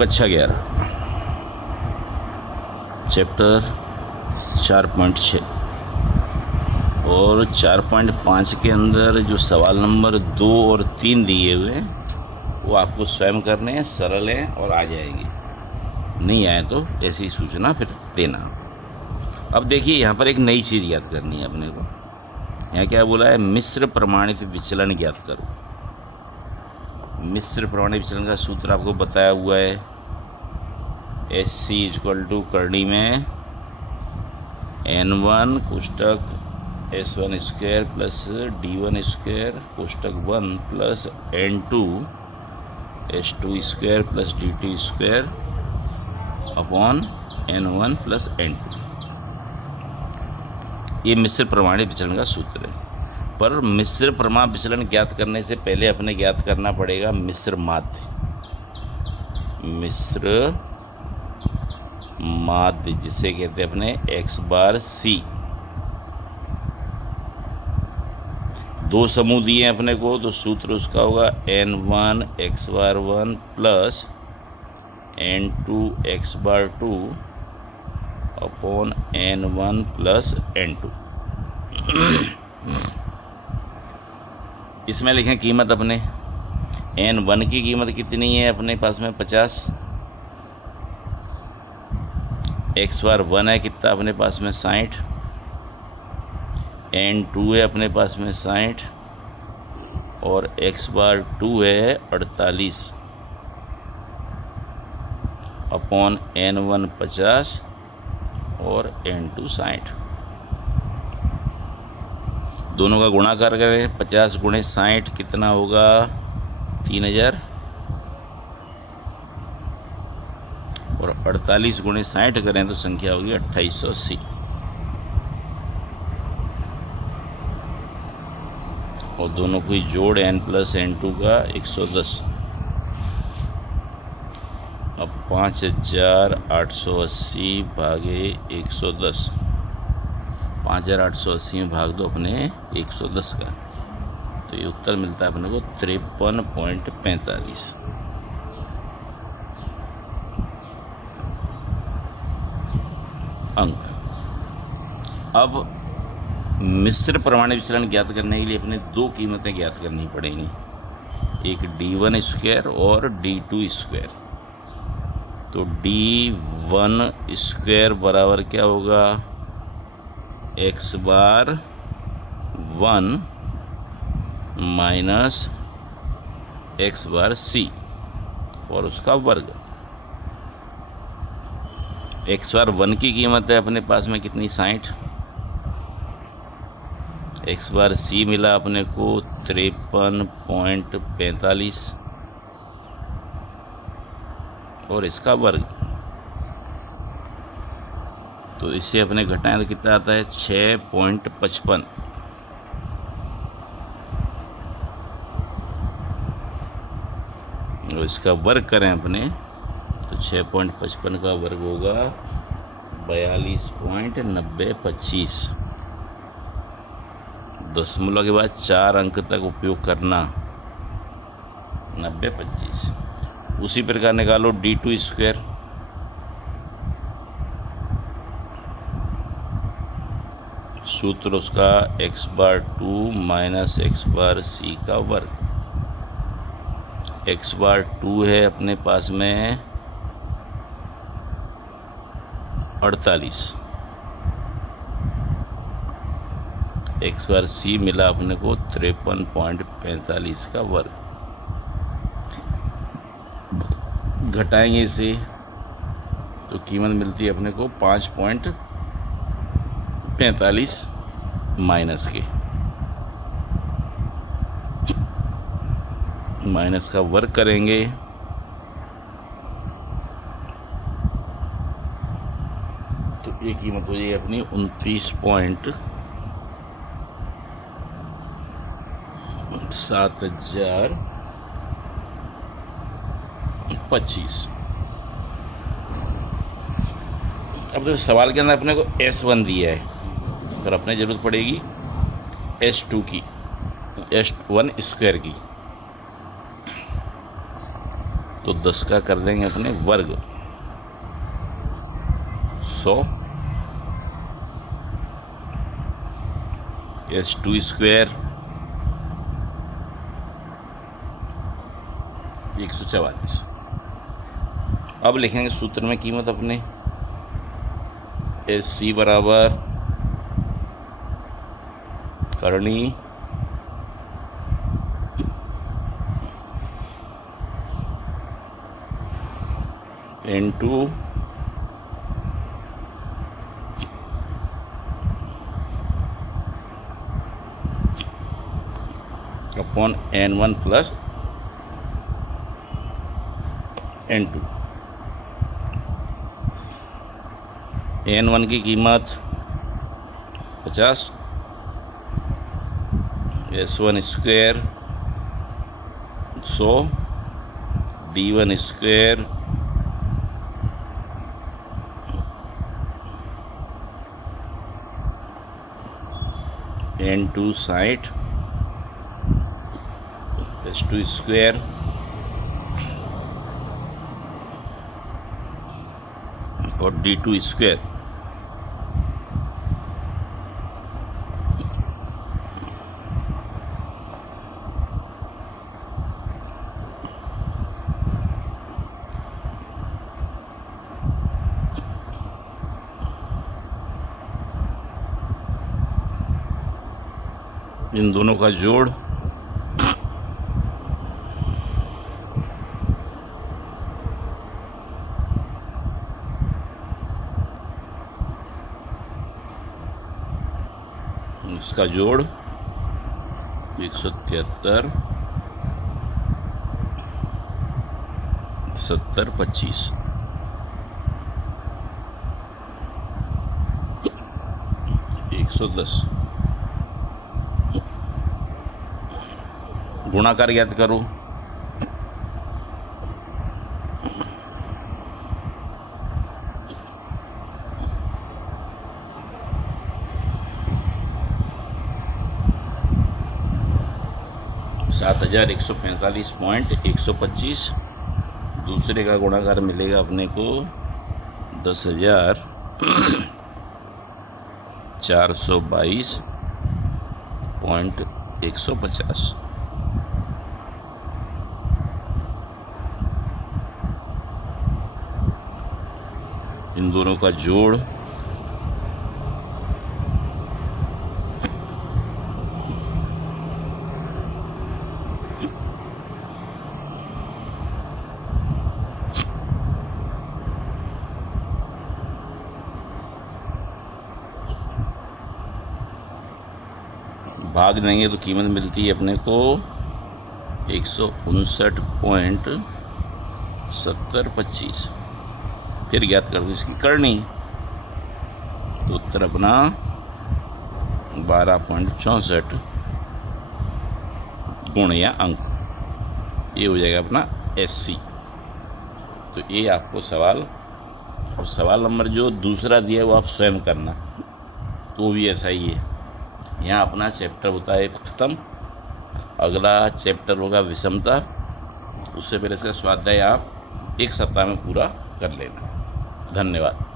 कक्षा 11 चैप्टर 4.6 और 4.5 के अंदर जो सवाल नंबर 2 और 3 दिए हुए हैं वो आपको स्वयं करने हैं, सरल हैं और आ जाएंगे। नहीं आए तो ऐसी सूचना फिर देना। अब देखिए यहाँ पर एक नई चीज़ याद करनी है अपने को। यहाँ क्या बोला है, मिश्र प्रमाणित विचलन ज्ञात करो। मिश्र प्रमाणित विचलन का सूत्र आपको बताया हुआ है, SC = करनी में N1 कोष्टक S1² plus D1² कोष्टक 1 plus N2 S2² plus D2² upon N1 plus N2। ये मिश्र प्रमाणित विचलन का सूत्र है। पर मिश्र प्रमाण विचलन ज्ञात करने से पहले अपने ज्ञात करना पड़ेगा मिश्र माध्य। मिश्र माध्य जिसे कहते हैं अपने x⁻c। दो समूह दिए हैं अपने को, तो सूत्र उसका होगा N1 x⁻1 plus N2 x⁻2 upon N1 plus N2। इसमें लिखें कीमत अपने N1 की कीमत कितनी है अपने पास में 50, x⁻1 है कितना अपने पास में 60, N2 है अपने पास में 60 और x⁻2 है 48 अपॉन N1 50 और N2 60। दोनों का गुणाकार करें, 50 × 60 कितना होगा 3000 और 48 × 60 करें तो संख्या होगी 2880। और दोनों को ही जोड़ N + N2 का 110। अब 5880 भागे 110, 5880 में भाग दो अपने 110 का, तो ये उत्तर मिलता है अपने को 53.45। अंक। अब मिश्र प्रमाणित विचलन ज्ञात करने के लिए अपने दो कीमतें ज्ञात करनी पड़ेंगी, एक D1² और D2²। तो D1² बराबर क्या होगा x⁻1 माइनस x⁻c और उसका वर्ग। x⁻1 की कीमत है अपने पास में कितनी 60, x⁻c मिला अपने को 53.45 और इसका वर्ग। तो इसे अपने घटाएं तो कितना आता है 6.55। और इसका वर्ग करें अपने तो 6.55 का वर्ग होगा 42.9025। दशमलव के बाद 4 अंक तक उपयोग करना 9025। उसी प्रकार निकालो D2²। सूत्र उसका x⁻2 माइनस x⁻c का वर्ग। x⁻2 है अपने पास में 48, x⁻c मिला अपने को 53.45 का वर्ग। घटाएंगे इसे तो कीमत मिलती है अपने को 5.45 माइनस के, माइनस का वर्ग करेंगे तो ये कीमत हो जाएगी अपनी 29.7025। अब तो सवाल के अंदर अपने को S1 दिया है, फिर अपने ज़रूरत पड़ेगी S2 की, S1² की। तो 10 का कर देंगे अपने वर्ग 100 S2 स्क्वायर 144। अब लिखेंगे सूत्र में कीमत अपने SC बराबर करनी N2 upon N1 plus N2। N1 की कीमत 50, S1 square 100, D1 square N2 60, S2 square और D2 स्क्वायर। इन दोनों का जोड़ इसका जोड़ 173 70 25 110। गुणाकार ज्ञात करो। सात 7,145.125। दूसरे का गुणाकार मिलेगा अपने को 10,422.150। इन दोनों का जोड़ भाग देंगे तो कीमत मिलती है अपने को 159.7025। फिर ज्ञात कर दो इसकी करनी, तो उत्तर अपना 12.64 गुण या अंक, ये हो जाएगा अपना SC। तो ये आपको सवाल, और सवाल नंबर जो दूसरा दिया वो आप स्वयं करना, तो भी ऐसा ही है। यहाँ अपना चैप्टर होता है ख़त्म। अगला चैप्टर होगा विषमता। उससे पहले इसका स्वाध्याय आप एक सप्ताह में पूरा कर लेना। धन्यवाद।